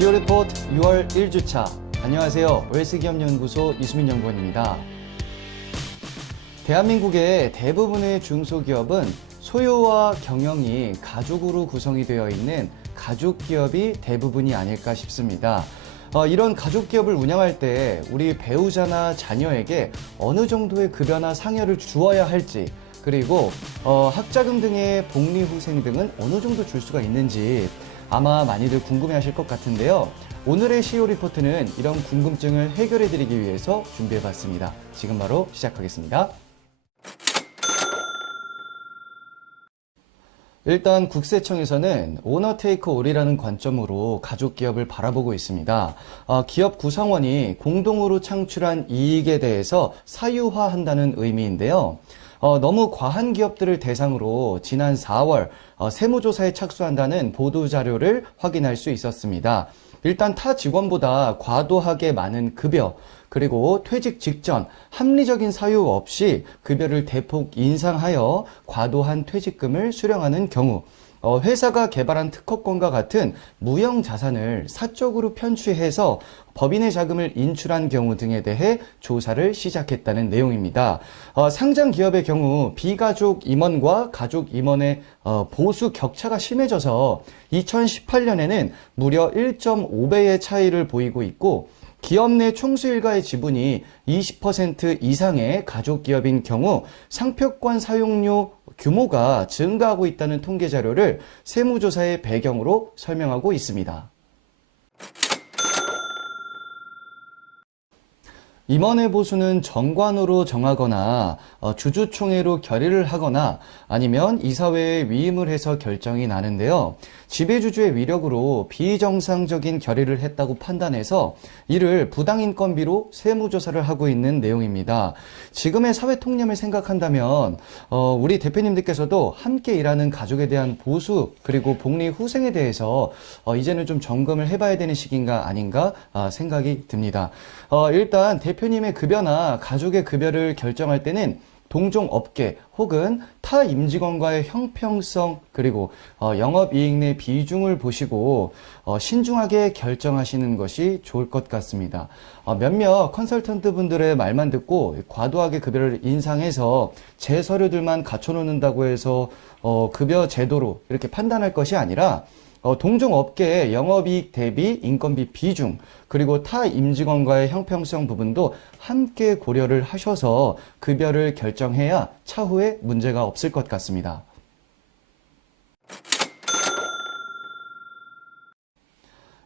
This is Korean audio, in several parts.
시오 리포트 6월 1주차. 안녕하세요. 웰스기업연구소 이수민 연구원입니다. 대한민국의 대부분의 중소기업은 소유와 경영이 가족으로 구성이 되어 있는 가족기업이 대부분이 아닐까 싶습니다. 이런 가족기업을 운영할 때 우리 배우자나 자녀에게 어느 정도의 급여나 상여를 주어야 할지, 그리고 학자금 등의 복리후생 등은 어느 정도 줄 수가 있는지 아마 많이들 궁금해하실 것 같은데요. 오늘의 CEO 리포트는 이런 궁금증을 해결해드리기 위해서 준비해봤습니다. 지금 바로 시작하겠습니다. 일단 국세청에서는 오너 테이크 올이라는 관점으로 가족기업을 바라보고 있습니다. 기업 구성원이 공동으로 창출한 이익에 대해서 사유화한다는 의미인데요. 너무 과한 기업들을 대상으로 지난 4월 세무조사에 착수한다는 보도자료를 확인할 수 있었습니다. 일단 타 직원보다 과도하게 많은 급여, 그리고 퇴직 직전 합리적인 사유 없이 급여를 대폭 인상하여 과도한 퇴직금을 수령하는 경우, 회사가 개발한 특허권과 같은 무형 자산을 사적으로 편취해서 법인의 자금을 인출한 경우 등에 대해 조사를 시작했다는 내용입니다. 상장 기업의 경우 비가족 임원과 가족 임원의 보수 격차가 심해져서 2018년에는 무려 1.5배의 차이를 보이고 있고, 기업 내 총수 일가의 지분이 20% 이상의 가족 기업인 경우 상표권 사용료 규모가 증가하고 있다는 통계 자료를 세무조사의 배경으로 설명하고 있습니다. 임원의 보수는 정관으로 정하거나 주주총회로 결의를 하거나 아니면 이사회에 위임을 해서 결정이 나는데요. 지배주주의 위력으로 비정상적인 결의를 했다고 판단해서 이를 부당인건비로 세무조사를 하고 있는 내용입니다. 지금의 사회 통념을 생각한다면 우리 대표님들께서도 함께 일하는 가족에 대한 보수 그리고 복리 후생에 대해서 이제는 좀 점검을 해봐야 되는 시기인가 아닌가 생각이 듭니다. 일단 대표님의 급여나 가족의 급여를 결정할 때는 동종업계 혹은 타 임직원과의 형평성 그리고 영업이익 내 비중을 보시고 신중하게 결정하시는 것이 좋을 것 같습니다. 몇몇 컨설턴트 분들의 말만 듣고 과도하게 급여를 인상해서 제 서류들만 갖춰놓는다고 해서 급여 제도로 이렇게 판단할 것이 아니라 동종업계의 영업이익 대비 인건비 비중 그리고 타 임직원과의 형평성 부분도 함께 고려를 하셔서 급여를 결정해야 차후에 문제가 없을 것 같습니다.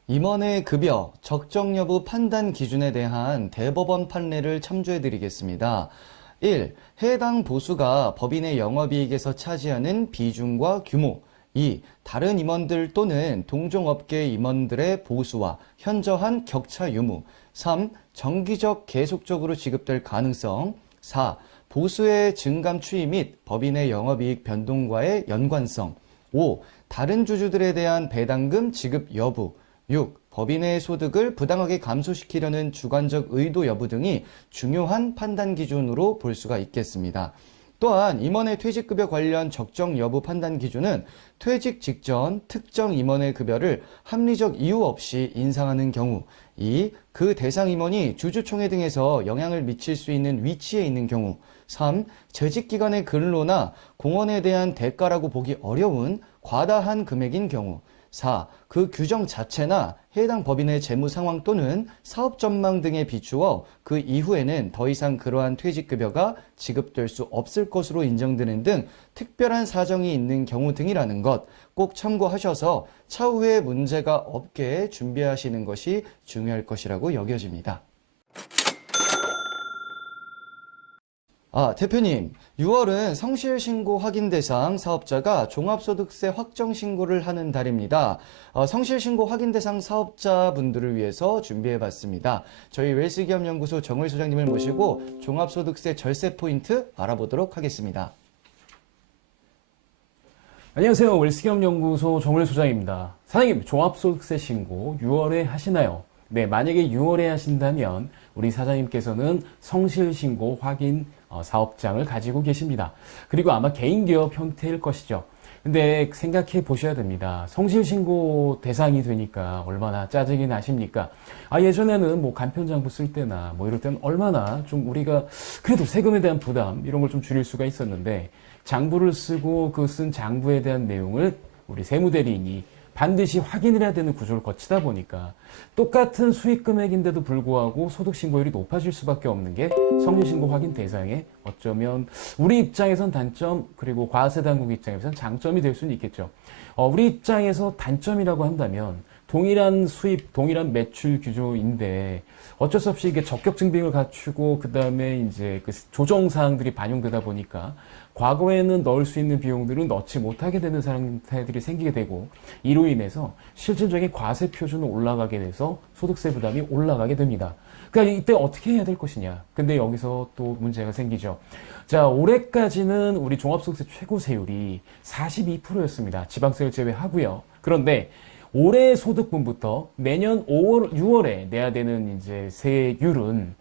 임원의 급여, 적정 여부 판단 기준에 대한 대법원 판례를 참조해 드리겠습니다. 1. 해당 보수가 법인의 영업이익에서 차지하는 비중과 규모. 2. 다른 임원들 또는 동종업계 임원들의 보수와 현저한 격차 유무. 3. 정기적 계속적으로 지급될 가능성. 4. 보수의 증감 추이 및 법인의 영업이익 변동과의 연관성. 5. 다른 주주들에 대한 배당금 지급 여부. 6. 법인의 소득을 부당하게 감소시키려는 주관적 의도 여부 등이 중요한 판단 기준으로 볼 수가 있겠습니다. 또한 임원의 퇴직급여 관련 적정 여부 판단 기준은 퇴직 직전 특정 임원의 급여를 합리적 이유 없이 인상하는 경우, 2. 그 대상 임원이 주주총회 등에서 영향을 미칠 수 있는 위치에 있는 경우, 3. 재직기간의 근로나 공헌에 대한 대가라고 보기 어려운 과다한 금액인 경우, 4. 그 규정 자체나 해당 법인의 재무 상황 또는 사업 전망 등에 비추어 그 이후에는 더 이상 그러한 퇴직급여가 지급될 수 없을 것으로 인정되는 등 특별한 사정이 있는 경우 등이라는 것 꼭 참고하셔서 차후에 문제가 없게 준비하시는 것이 중요할 것이라고 여겨집니다. 대표님, 6월은 성실신고 확인 대상 사업자가 종합소득세 확정신고를 하는 달입니다. 성실신고 확인 대상 사업자분들을 위해서 준비해봤습니다. 저희 웰스기업연구소 정을 소장님을 모시고 종합소득세 절세 포인트 알아보도록 하겠습니다. 안녕하세요. 웰스기업연구소 정을 소장입니다. 사장님, 종합소득세 신고 6월에 하시나요? 네, 만약에 6월에 하신다면 우리 사장님께서는 성실신고 확인 사업장을 가지고 계십니다. 그리고 아마 개인기업 형태일 것이죠. 근데 생각해 보셔야 됩니다. 성실신고 대상이 되니까 얼마나 짜증이 나십니까? 예전에는 뭐 간편장부 쓸 때나 뭐 이럴 때는 얼마나 좀 우리가 그래도 세금에 대한 부담 이런 걸 좀 줄일 수가 있었는데 장부를 쓰고 그 쓴 장부에 대한 내용을 우리 세무대리인이 반드시 확인을 해야 되는 구조를 거치다 보니까 똑같은 수익 금액인데도 불구하고 소득 신고율이 높아질 수밖에 없는 게 성실신고 확인 대상의 어쩌면 우리 입장에선 단점 그리고 과세 당국 입장에선 장점이 될 수는 있겠죠. 우리 입장에서 단점이라고 한다면 동일한 수입, 동일한 매출 규조인데 어쩔 수 없이 이게 적격 증빙을 갖추고 그 다음에 이제 그 조정 사항들이 반영되다 보니까 과거에는 넣을 수 있는 비용들은 넣지 못하게 되는 상태들이 생기게 되고 이로 인해서 실질적인 과세 표준은 올라가게 돼서 소득세 부담이 올라가게 됩니다. 그러니까 이때 어떻게 해야 될 것이냐. 근데 여기서 또 문제가 생기죠. 자, 올해까지는 우리 종합소득세 최고세율이 42%였습니다. 지방세를 제외하고요. 그런데 올해 소득분부터 내년 5월, 6월에 내야 되는 이제 세율은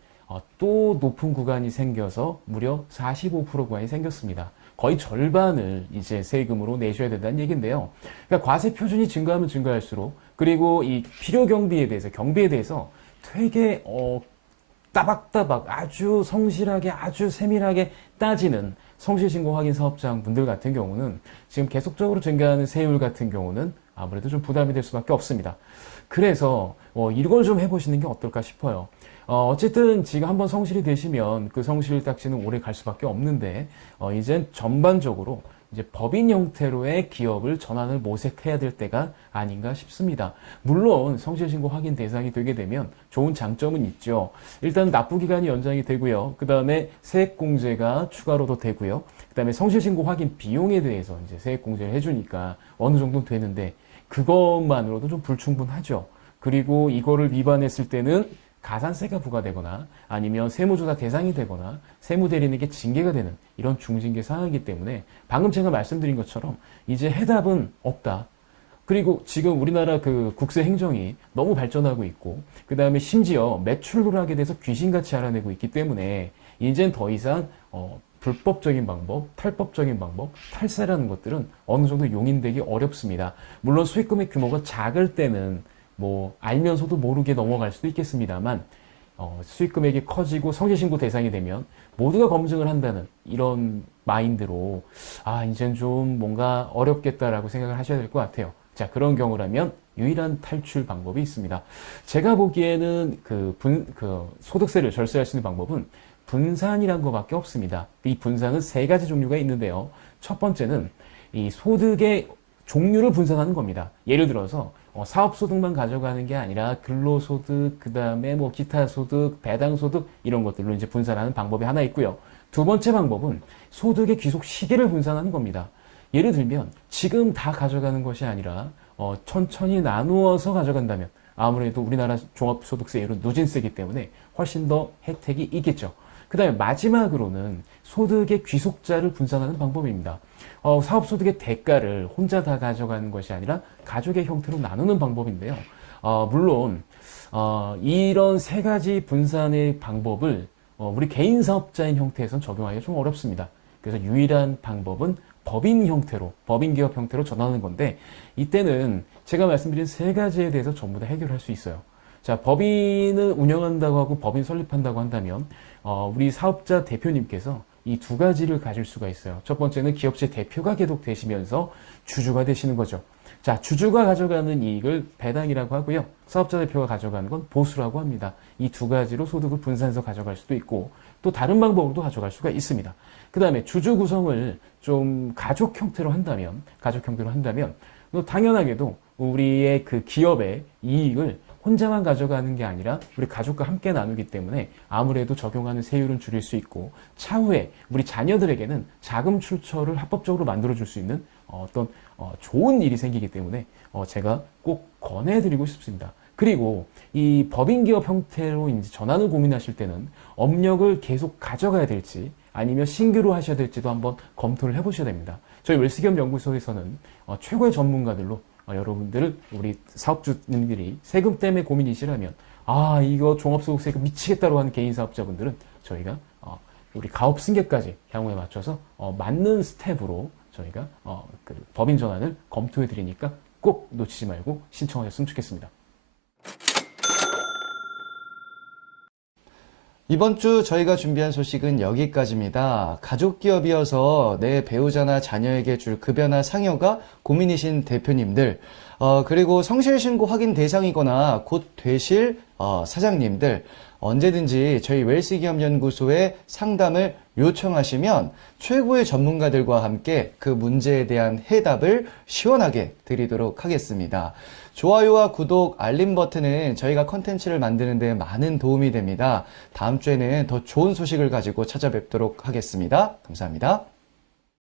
또 높은 구간이 생겨서 무려 45% 구간이 생겼습니다. 거의 절반을 이제 세금으로 내셔야 된다는 얘기인데요. 그러니까 과세 표준이 증가하면 증가할수록 그리고 이 필요 경비에 대해서 되게 따박따박 아주 성실하게 아주 세밀하게 따지는 성실신고 확인 사업자분들 같은 경우는 지금 계속적으로 증가하는 세율 같은 경우는 아무래도 좀 부담이 될 수밖에 없습니다. 그래서 이걸 좀 해보시는 게 어떨까 싶어요. 어쨌든 지금 한번 성실이 되시면 그 성실 딱지는 오래 갈 수밖에 없는데 이젠 전반적으로 이제 법인 형태로의 기업을 전환을 모색해야 될 때가 아닌가 싶습니다. 물론 성실신고 확인 대상이 되게 되면 좋은 장점은 있죠. 일단 납부 기간이 연장이 되고요. 그 다음에 세액공제가 추가로도 되고요. 그 다음에 성실신고 확인 비용에 대해서 이제 세액공제를 해주니까 어느 정도 되는데 그것만으로도 좀 불충분하죠. 그리고 이거를 위반했을 때는 가산세가 부과되거나 아니면 세무조사 대상이 되거나 세무대리인에게 징계가 되는 이런 중징계 사항이기 때문에 방금 제가 말씀드린 것처럼 이제 해답은 없다. 그리고 지금 우리나라 그 국세 행정이 너무 발전하고 있고 그 다음에 심지어 매출 누락에 대해서 귀신같이 알아내고 있기 때문에 이젠 더 이상 불법적인 방법, 탈법적인 방법, 탈세라는 것들은 어느 정도 용인되기 어렵습니다. 물론 수익금의 규모가 작을 때는 뭐 알면서도 모르게 넘어갈 수도 있겠습니다만 수익 금액이 커지고 성실신고 대상이 되면 모두가 검증을 한다는 이런 마인드로 이젠 좀 뭔가 어렵겠다라고 생각을 하셔야 될 것 같아요. 자, 그런 경우라면 유일한 탈출 방법이 있습니다. 제가 보기에는 그 소득세를 절세할 수 있는 방법은 분산이란 것밖에 없습니다. 이 분산은 세 가지 종류가 있는데요. 첫 번째는 이 소득의 종류를 분산하는 겁니다. 예를 들어서 사업소득만 가져가는 게 아니라 근로소득, 그 다음에 뭐 기타소득, 배당소득 이런 것들로 이제 분산하는 방법이 하나 있고요. 두 번째 방법은 소득의 귀속 시기를 분산하는 겁니다. 예를 들면 지금 다 가져가는 것이 아니라 천천히 나누어서 가져간다면 아무래도 우리나라 종합소득세율은 누진세이기 때문에 훨씬 더 혜택이 있겠죠. 그 다음에 마지막으로는 소득의 귀속자를 분산하는 방법입니다. 사업소득의 대가를 혼자 다 가져가는 것이 아니라 가족의 형태로 나누는 방법인데요. 물론 이런 세 가지 분산의 방법을 우리 개인 사업자인 형태에선 적용하기가 좀 어렵습니다. 그래서 유일한 방법은 법인 형태로, 법인 기업 형태로 전환하는 건데 이때는 제가 말씀드린 세 가지에 대해서 전부 다 해결할 수 있어요. 자, 법인을 운영한다고 하고 법인 설립한다고 한다면 우리 사업자 대표님께서 이 두 가지를 가질 수가 있어요. 첫 번째는 기업체 대표가 계속 되시면서 주주가 되시는 거죠. 자, 주주가 가져가는 이익을 배당이라고 하고요. 사업자 대표가 가져가는 건 보수라고 합니다. 이 두 가지로 소득을 분산해서 가져갈 수도 있고 또 다른 방법으로도 가져갈 수가 있습니다. 그 다음에 주주 구성을 좀 가족 형태로 한다면 당연하게도 우리의 그 기업의 이익을 혼자만 가져가는 게 아니라 우리 가족과 함께 나누기 때문에 아무래도 적용하는 세율은 줄일 수 있고 차후에 우리 자녀들에게는 자금 출처를 합법적으로 만들어줄 수 있는 어떤 좋은 일이 생기기 때문에 제가 꼭 권해드리고 싶습니다. 그리고 이 법인기업 형태로 이제 전환을 고민하실 때는 업력을 계속 가져가야 될지 아니면 신규로 하셔야 될지도 한번 검토를 해보셔야 됩니다. 저희 웰스기업 연구소에서는 최고의 전문가들로 여러분들 우리 사업주님들이 세금 때문에 고민이시라면 이거 종합소득세금 미치겠다고 하는 개인 사업자분들은 저희가 우리 가업 승계까지 향후에 맞춰서 맞는 스텝으로 저희가 그 법인 전환을 검토해 드리니까 꼭 놓치지 말고 신청하셨으면 좋겠습니다. 이번 주 저희가 준비한 소식은 여기까지입니다. 가족 기업이어서 내 배우자나 자녀에게 줄 급여나 상여가 고민이신 대표님들, 그리고 성실신고 확인 대상이거나 곧 되실 사장님들, 언제든지 저희 웰스기업연구소에 상담을 요청하시면 최고의 전문가들과 함께 그 문제에 대한 해답을 시원하게 드리도록 하겠습니다. 좋아요와 구독, 알림 버튼은 저희가 컨텐츠를 만드는 데 많은 도움이 됩니다. 다음 주에는 더 좋은 소식을 가지고 찾아뵙도록 하겠습니다. 감사합니다.